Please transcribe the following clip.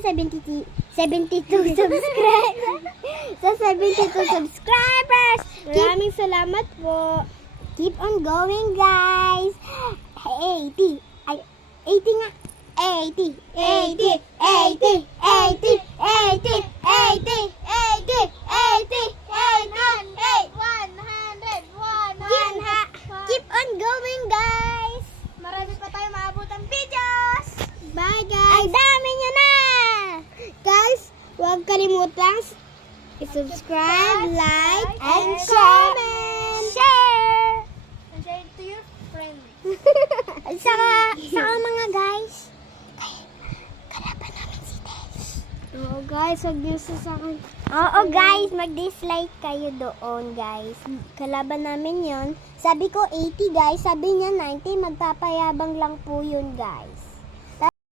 72 subscribers. Sa 72 subscribers. Maraming salamat po. Keep on going, guys. 80. Ay, 80 nga. 80. 80. 80. 80. 80. 80. 80. 80. 80. Keep on going, guys. Marami pa tayo maabotang videos. Bye, guys. Ang dami nyo na. Guys, huwag kalimutang i-subscribe, like, and comment. Share. And share it to your friends. Saka mga guys, kalaban namin si Tess. Oo guys, huwag niyo sasakan. Oo guys, mag-dislike kayo doon guys. Kalaban namin yon. Sabi ko 80 guys, sabi niya 90, magpapayabang lang po yun guys.